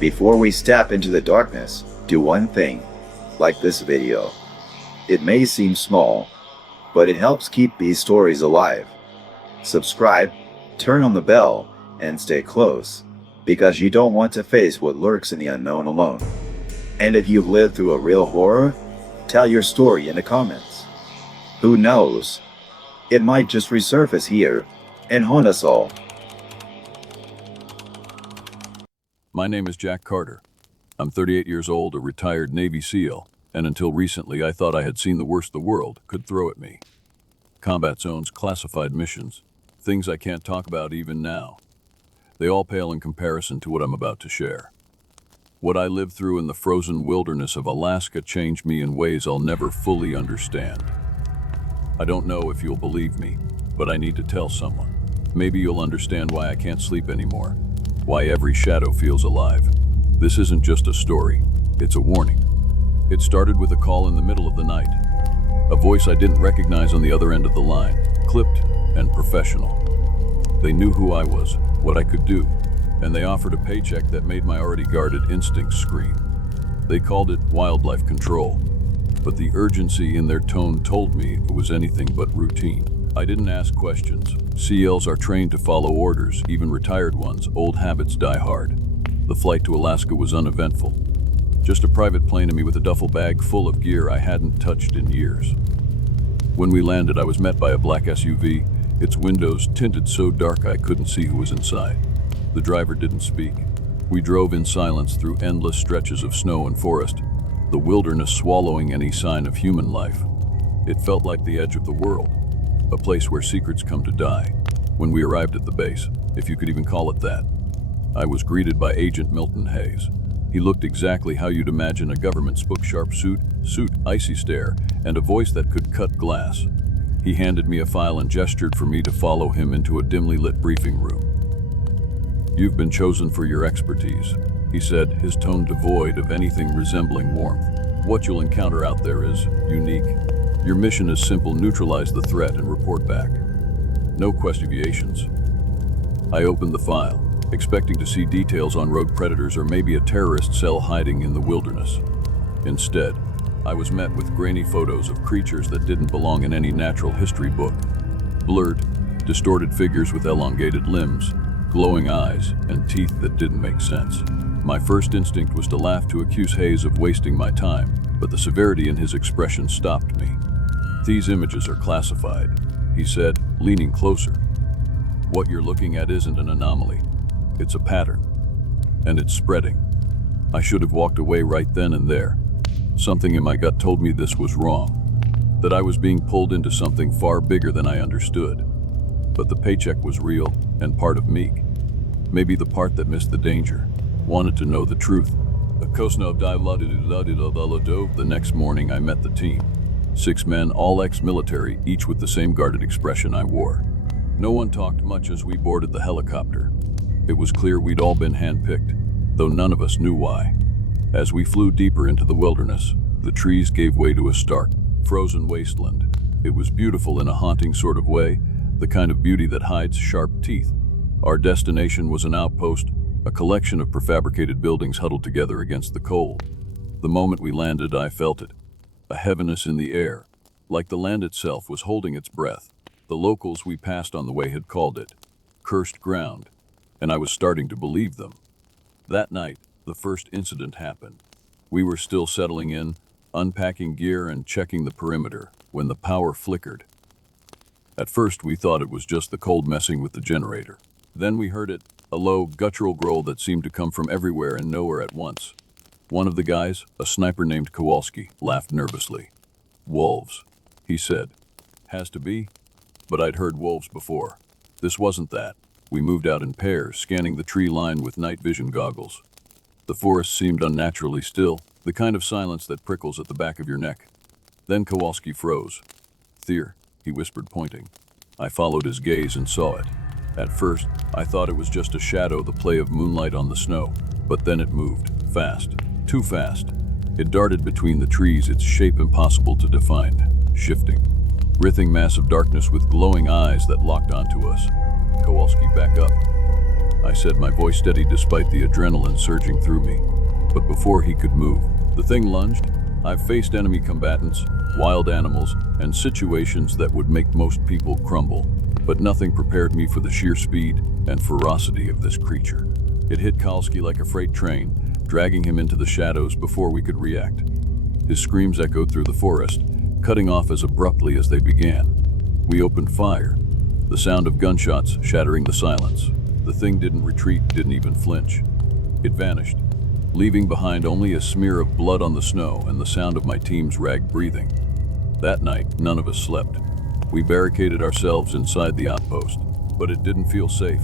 Before we step into the darkness, do one thing. Like this video. It may seem small, but it helps keep these stories alive. Subscribe, turn on the bell, and stay close, because you don't want to face what lurks in the unknown alone. And if you've lived through a real horror, tell your story in the comments. Who knows? It might just resurface here and haunt us all. My name is Jack Carter. I'm 38 years old, a retired Navy SEAL, and until recently I thought I had seen the worst the world could throw at me. Combat zones, classified missions, things I can't talk about even now. They all pale in comparison to what I'm about to share. What I lived through in the frozen wilderness of Alaska changed me in ways I'll never fully understand. I don't know if you'll believe me, but I need to tell someone. Maybe you'll understand why I can't sleep anymore, why every shadow feels alive. This isn't just a story, it's a warning. It started with a call in the middle of the night. A voice I didn't recognize on the other end of the line, clipped and professional. They knew who I was, what I could do, and they offered a paycheck that made my already guarded instincts scream. They called it wildlife control, but the urgency in their tone told me it was anything but routine. I didn't ask questions. SEALs are trained to follow orders, even retired ones. Old habits die hard. The flight to Alaska was uneventful. Just a private plane and me with a duffel bag full of gear I hadn't touched in years. When we landed, I was met by a black SUV, its windows tinted so dark I couldn't see who was inside. The driver didn't speak. We drove in silence through endless stretches of snow and forest, the wilderness swallowing any sign of human life. It felt like the edge of the world, a place where secrets come to die. When we arrived at the base, if you could even call it that, I was greeted by Agent Milton Hayes. He looked exactly how you'd imagine a government spook, sharp suit, icy stare, and a voice that could cut glass. He handed me a file and gestured for me to follow him into a dimly lit briefing room. "You've been chosen for your expertise," he said, his tone devoid of anything resembling warmth. "What you'll encounter out there is unique. Your mission is simple: neutralize the threat and report back. No questionations." I opened the file, expecting to see details on rogue predators or maybe a terrorist cell hiding in the wilderness. Instead, I was met with grainy photos of creatures that didn't belong in any natural history book. Blurred, distorted figures with elongated limbs, glowing eyes, and teeth that didn't make sense. My first instinct was to laugh, to accuse Hayes of wasting my time, but the severity in his expression stopped me. "These images are classified," he said, leaning closer. "What you're looking at isn't an anomaly. It's a pattern, and it's spreading." I should have walked away right then and there. Something in my gut told me this was wrong, that I was being pulled into something far bigger than I understood. But the paycheck was real, and part of me, maybe the part that missed the danger, wanted to know the truth. The next morning I met the team. 6 men, all ex-military, each with the same guarded expression I wore. No one talked much as we boarded the helicopter. It was clear we'd all been handpicked, though none of us knew why. As we flew deeper into the wilderness, the trees gave way to a stark, frozen wasteland. It was beautiful in a haunting sort of way, the kind of beauty that hides sharp teeth. Our destination was an outpost, a collection of prefabricated buildings huddled together against the cold. The moment we landed, I felt it, a heaviness in the air, like the land itself was holding its breath. The locals we passed on the way had called it cursed ground, and I was starting to believe them. That night, the first incident happened. We were still settling in, unpacking gear and checking the perimeter, when the power flickered. At first, we thought it was just the cold messing with the generator. Then we heard it, a low, guttural growl that seemed to come from everywhere and nowhere at once. One of the guys, a sniper named Kowalski, laughed nervously. "Wolves," he said. "Has to be, but I'd heard wolves before. This wasn't that." We moved out in pairs, scanning the tree line with night vision goggles. The forest seemed unnaturally still, the kind of silence that prickles at the back of your neck. Then Kowalski froze. "There," he whispered, pointing. I followed his gaze and saw it. At first, I thought it was just a shadow, the play of moonlight on the snow. But then it moved, fast, too fast. It darted between the trees, its shape impossible to define, shifting, writhing mass of darkness with glowing eyes that locked onto us. "Kowalski, back up," I said, my voice steady despite the adrenaline surging through me. But before he could move, the thing lunged. I've faced enemy combatants, wild animals, and situations that would make most people crumble, but nothing prepared me for the sheer speed and ferocity of this creature. It hit Kalski like a freight train, dragging him into the shadows before we could react. His screams echoed through the forest, cutting off as abruptly as they began. We opened fire, the sound of gunshots shattering the silence. The thing didn't retreat, didn't even flinch. It vanished, leaving behind only a smear of blood on the snow and the sound of my team's ragged breathing. That night, none of us slept. We barricaded ourselves inside the outpost, but it didn't feel safe.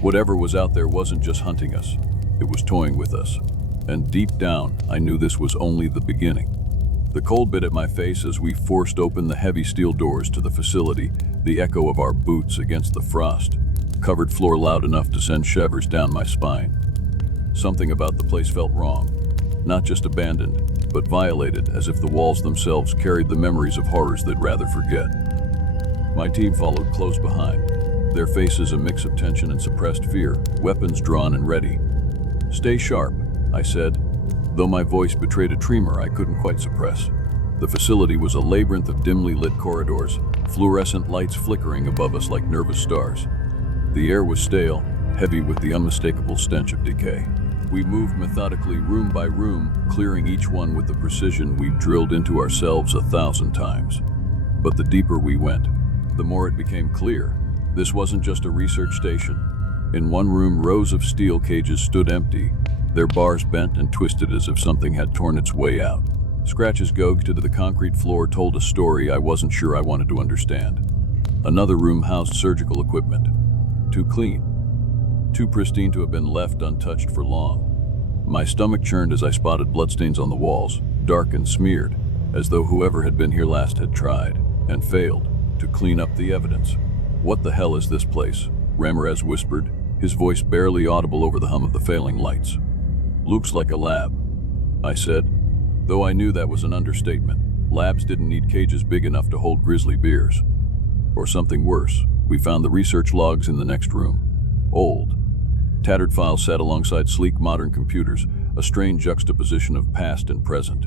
Whatever was out there wasn't just hunting us, it was toying with us. And deep down, I knew this was only the beginning. The cold bit at my face as we forced open the heavy steel doors to the facility, the echo of our boots against the frost, covered floor loud enough to send shivers down my spine. Something about the place felt wrong, not just abandoned, but violated, as if the walls themselves carried the memories of horrors they'd rather forget. My team followed close behind, their faces a mix of tension and suppressed fear, weapons drawn and ready. "Stay sharp," I said, though my voice betrayed a tremor I couldn't quite suppress. The facility was a labyrinth of dimly lit corridors, fluorescent lights flickering above us like nervous stars. The air was stale, heavy with the unmistakable stench of decay. We moved methodically room by room, clearing each one with the precision we'd drilled into ourselves 1,000 times. But the deeper we went, the more it became clear. This wasn't just a research station. In one room, rows of steel cages stood empty, their bars bent and twisted as if something had torn its way out. Scratches gouged into the concrete floor told a story I wasn't sure I wanted to understand. Another room housed surgical equipment. Too clean, too pristine to have been left untouched for long. My stomach churned as I spotted bloodstains on the walls, dark and smeared, as though whoever had been here last had tried, and failed, to clean up the evidence. "What the hell is this place?" Ramirez whispered, his voice barely audible over the hum of the failing lights. "Looks like a lab," I said, though I knew that was an understatement. Labs didn't need cages big enough to hold grizzly bears. Or something worse. We found the research logs in the next room. Old, tattered files sat alongside sleek modern computers, a strange juxtaposition of past and present.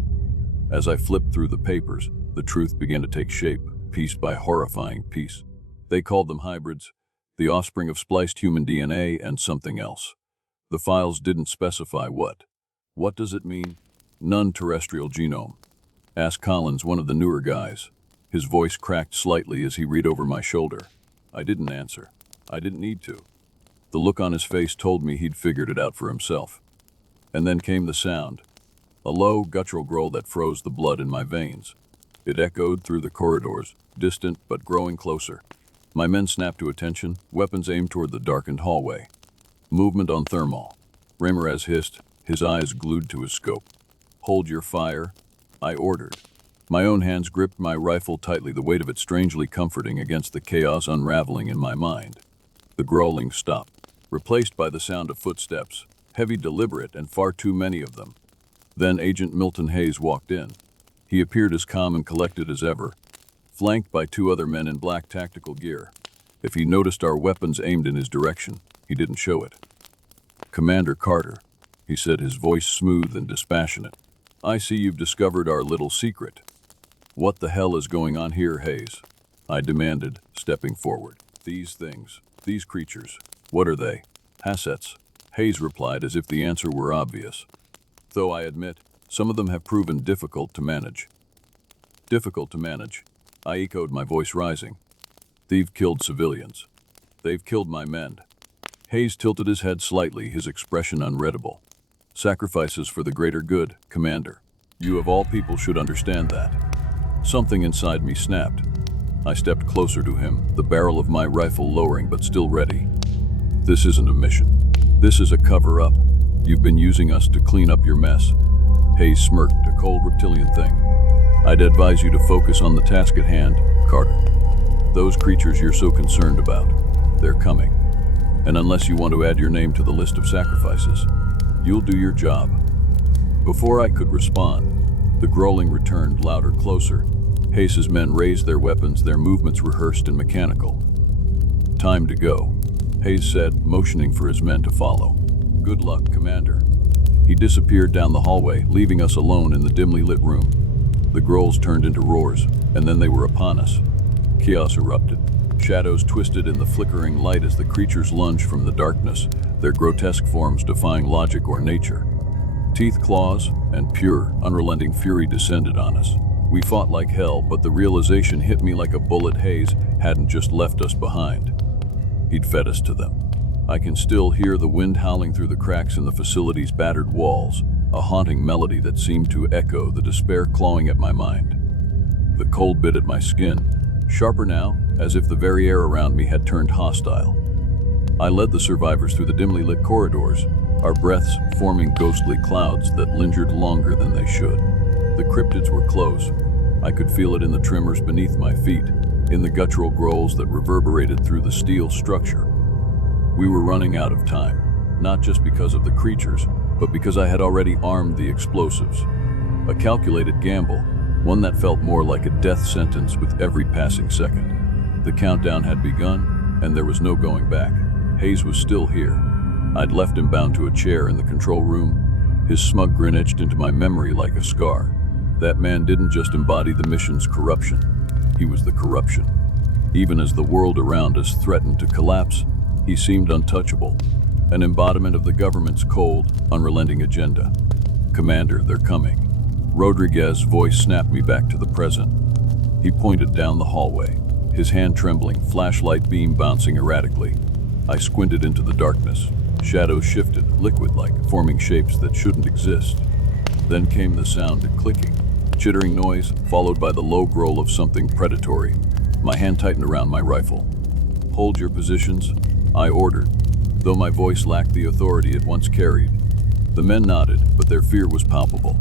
As I flipped through the papers, the truth began to take shape, piece by horrifying piece. They called them hybrids, the offspring of spliced human DNA and something else. The files didn't specify what. What does it mean? Non-terrestrial genome. Asked Collins, one of the newer guys. His voice cracked slightly as he read over my shoulder. I didn't answer. I didn't need to. The look on his face told me he'd figured it out for himself. And then came the sound, a low, guttural growl that froze the blood in my veins. It echoed through the corridors, distant but growing closer. My men snapped to attention, weapons aimed toward the darkened hallway. Movement on thermal. Ramirez hissed, his eyes glued to his scope. "Hold your fire," I ordered. My own hands gripped my rifle tightly, the weight of it strangely comforting against the chaos unraveling in my mind. The growling stopped, replaced by the sound of footsteps, heavy, deliberate, and far too many of them. Then Agent Milton Hayes walked in. He appeared as calm and collected as ever, flanked by two other men in black tactical gear. If he noticed our weapons aimed in his direction, he didn't show it. "Commander Carter," he said, his voice smooth and dispassionate. "I see you've discovered our little secret." "What the hell is going on here, Hayes?" I demanded, stepping forward. "These things, these creatures, what are they?" "Assets," Hayes replied as if the answer were obvious. "Though I admit, some of them have proven difficult to manage." "Difficult to manage," I echoed, my voice rising. "They've killed civilians. They've killed my men." Hayes tilted his head slightly, his expression unreadable. "Sacrifices for the greater good, Commander. You of all people should understand that." Something inside me snapped. I stepped closer to him, the barrel of my rifle lowering but still ready. "This isn't a mission. This is a cover-up. You've been using us to clean up your mess." Hayes smirked, a cold reptilian thing. "I'd advise you to focus on the task at hand, Carter. Those creatures you're so concerned about, they're coming. And unless you want to add your name to the list of sacrifices, you'll do your job." Before I could respond, the growling returned, louder, closer. Hayes' men raised their weapons, their movements rehearsed and mechanical. "Time to go," Hayes said, motioning for his men to follow. "Good luck, Commander." He disappeared down the hallway, leaving us alone in the dimly lit room. The growls turned into roars, and then they were upon us. Chaos erupted. Shadows twisted in the flickering light as the creatures lunged from the darkness, their grotesque forms defying logic or nature. Teeth, claws, and pure, unrelenting fury descended on us. We fought like hell, but the realization hit me like a bullet. Hayes hadn't just left us behind. He'd fed us to them. I can still hear the wind howling through the cracks in the facility's battered walls, a haunting melody that seemed to echo the despair clawing at my mind. The cold bit at my skin, sharper now, as if the very air around me had turned hostile. I led the survivors through the dimly lit corridors, our breaths forming ghostly clouds that lingered longer than they should. The cryptids were close. I could feel it in the tremors beneath my feet, in the guttural growls that reverberated through the steel structure. We were running out of time, not just because of the creatures, but because I had already armed the explosives. A calculated gamble, one that felt more like a death sentence with every passing second. The countdown had begun, and there was no going back. Hayes was still here. I'd left him bound to a chair in the control room, his smug grin etched into my memory like a scar. That man didn't just embody the mission's corruption, he was the corruption. Even as the world around us threatened to collapse, he seemed untouchable, an embodiment of the government's cold, unrelenting agenda. "Commander, they're coming." Rodriguez's voice snapped me back to the present. He pointed down the hallway, his hand trembling, flashlight beam bouncing erratically. I squinted into the darkness. Shadows shifted, liquid-like, forming shapes that shouldn't exist. Then came the sound of clicking, chittering noise, followed by the low growl of something predatory. My hand tightened around my rifle. "Hold your positions," I ordered, though my voice lacked the authority it once carried. The men nodded, but their fear was palpable.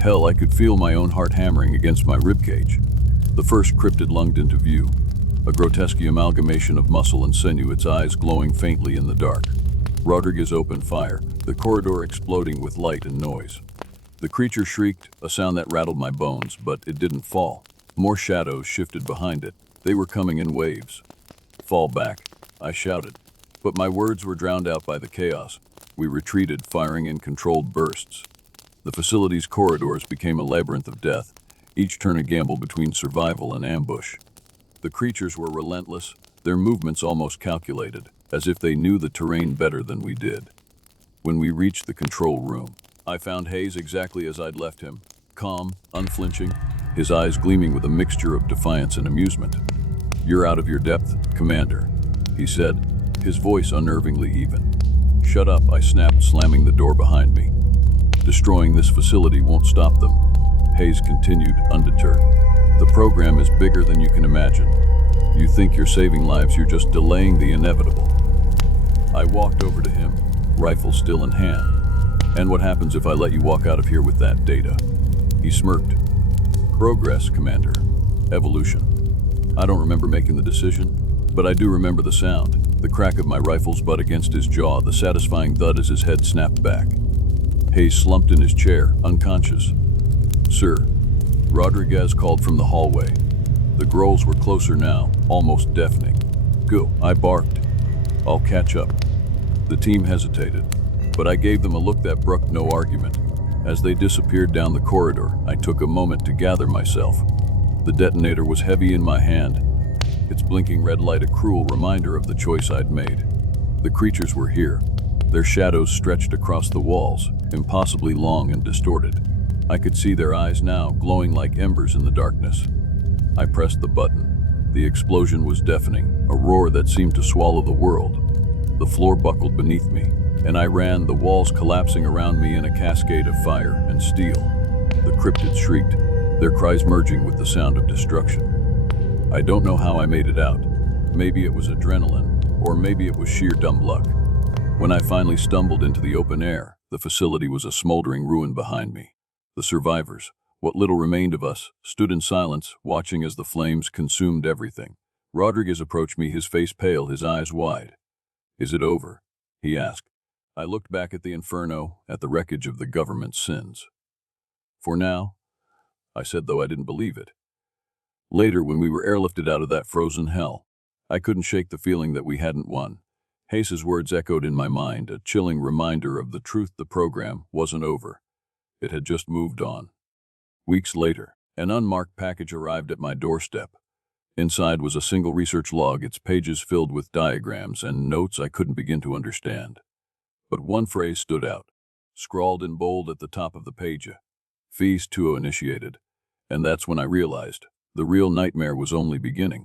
Hell, I could feel my own heart hammering against my ribcage. The first cryptid lunged into view, a grotesque amalgamation of muscle and sinew, its eyes glowing faintly in the dark. Rodriguez opened fire, the corridor exploding with light and noise. The creature shrieked, a sound that rattled my bones, but it didn't fall. More shadows shifted behind it. They were coming in waves. "Fall back," I shouted. But my words were drowned out by the chaos. We retreated, firing in controlled bursts. The facility's corridors became a labyrinth of death, each turn a gamble between survival and ambush. The creatures were relentless, their movements almost calculated, as if they knew the terrain better than we did. When we reached the control room, I found Hayes exactly as I'd left him, calm, unflinching, his eyes gleaming with a mixture of defiance and amusement. "You're out of your depth, Commander," he said, his voice unnervingly even. "Shut up," I snapped, slamming the door behind me. "Destroying this facility won't stop them," Hayes continued, undeterred. "The program is bigger than you can imagine. You think you're saving lives, you're just delaying the inevitable." I walked over to him, rifle still in hand. "And what happens if I let you walk out of here with that data?" He smirked. "Progress, Commander. Evolution." I don't remember making the decision, but I do remember the sound, the crack of my rifle's butt against his jaw, the satisfying thud as his head snapped back. Hayes slumped in his chair, unconscious. "Sir," Rodriguez called from the hallway. The growls were closer now, almost deafening. "Go," I barked. "I'll catch up." The team hesitated, but I gave them a look that brooked no argument. As they disappeared down the corridor, I took a moment to gather myself. The detonator was heavy in my hand, its blinking red light a cruel reminder of the choice I'd made. The creatures were here. Their shadows stretched across the walls, impossibly long and distorted. I could see their eyes now, glowing like embers in the darkness. I pressed the button. The explosion was deafening, a roar that seemed to swallow the world. The floor buckled beneath me, and I ran, the walls collapsing around me in a cascade of fire and steel. The cryptids shrieked, their cries merging with the sound of destruction. I don't know how I made it out. Maybe it was adrenaline, or maybe it was sheer dumb luck. When I finally stumbled into the open air, the facility was a smoldering ruin behind me. The survivors, what little remained of us, stood in silence, watching as the flames consumed everything. Rodriguez approached me, his face pale, his eyes wide. "Is it over?" he asked. I looked back at the inferno, at the wreckage of the government's sins. "For now," I said, though I didn't believe it. Later, when we were airlifted out of that frozen hell, I couldn't shake the feeling that we hadn't won. Hayes's words echoed in my mind, a chilling reminder of the truth: the program wasn't over. It had just moved on. Weeks later, an unmarked package arrived at my doorstep. Inside was a single research log, its pages filled with diagrams and notes I couldn't begin to understand. But one phrase stood out, scrawled in bold at the top of the page: Phase 2 initiated. And that's when I realized the real nightmare was only beginning.